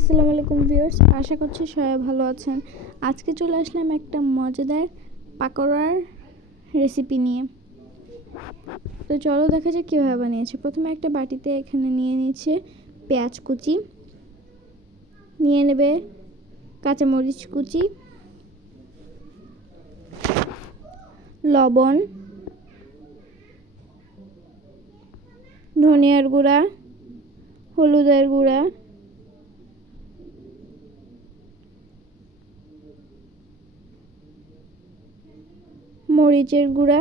আসসালামু আলাইকুম ভিউয়ার্স, আশা করছি সবাই ভালো আছেন। আজকে চলে আসলাম একটা মজাদার পাকোড়ার রেসিপি নিয়ে। তো চলো দেখা যাক কীভাবে বানিয়েছি। প্রথমে একটা বাটিতে এখানে নিয়ে নিচ্ছে পেঁয়াজ কুচি, নিয়ে নেবে কাঁচামরিচ কুচি, লবণ, ধনিয়ার গুঁড়া, হলুদের গুঁড়া মরিচের গুঁড়া।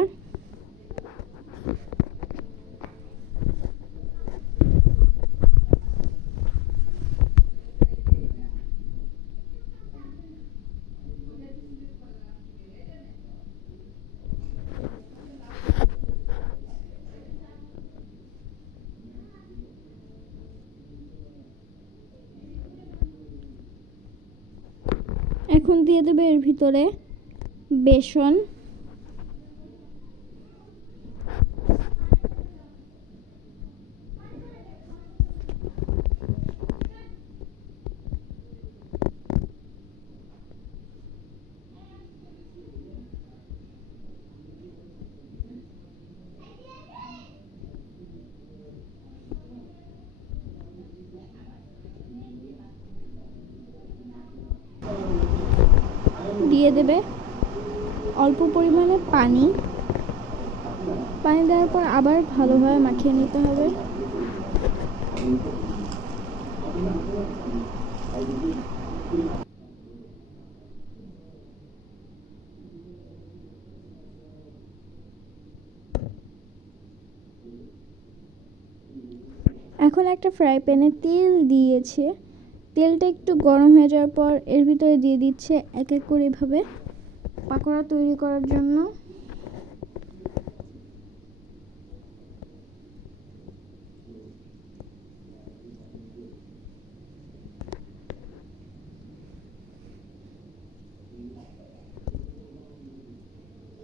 এখন দিয়ে দেবে এর ভিতরে বেসন। দিয়ে দেবে। অল্প পরিমাণে পানি। পানি দেওয়ার পর আবার ভালোভাবে মাখিয়ে নিতে হবে। এখন একটা ফ্রাই প্যানে তেল দিয়েছে। তেলটা একটু গরম হয়ে যাওয়ার পর এর ভিতরে দিয়ে দিচ্ছে এক এক করে এভাবে পাকোড়া তৈরি করার জন্য।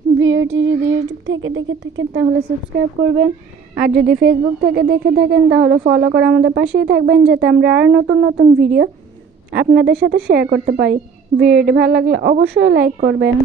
ভিডিওটি যদি ইউটিউব থেকে দেখে থাকেন তাহলে সাবস্ক্রাইব করবেন। আর যদি ফেসবুক থেকে দেখে থাকেন, তাহলে ফলো করে আমাদের পাশেই থাকবেন, যাতে আমরা আর নতুন নতুন ভিডিও আপনাদের সাথে শেয়ার করতে পারি। ভিডিওটি ভালো লাগলে অবশ্যই লাইক করবেন।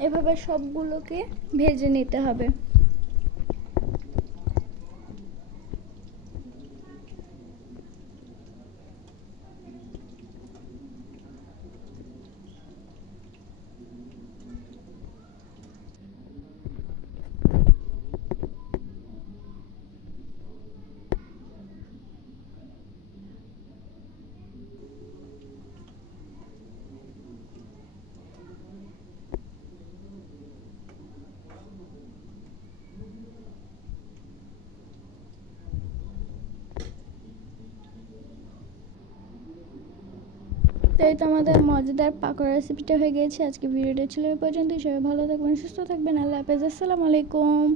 এভাবে সবগুলোকে ভেজে নিতে হবে। তো এই তো আমাদের মজাদার পাকোড়া রেসিপিটা হয়ে গেছে। আজকে ভিডিওটা ছিল এই পর্যন্ত সবাই ভালো থাকবেন, সুস্থ থাকবেন। আল্লাহ হাফেজ। আসসালামু আলাইকুম।